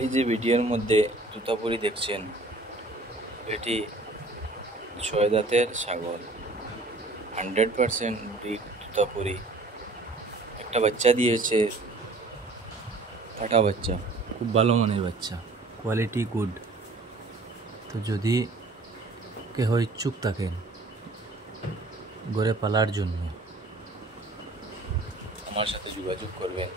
এই যে ভিডিওর মধ্যে তোতাপুরি দেখছেন, এটি 6 দাঁতের ছাগল, 100% ব্রিড তোতাপুরি। একটা বাচ্চা দিয়েছে, ফাটা বাচ্চা, খুব ভালো মানের বাচ্চা, কোয়ালিটি গুড। তো যদি কেহ ইচ্ছুক থাকেন গড়ে পালার জন্য, আমার সাথে যোগাযোগ করবেন।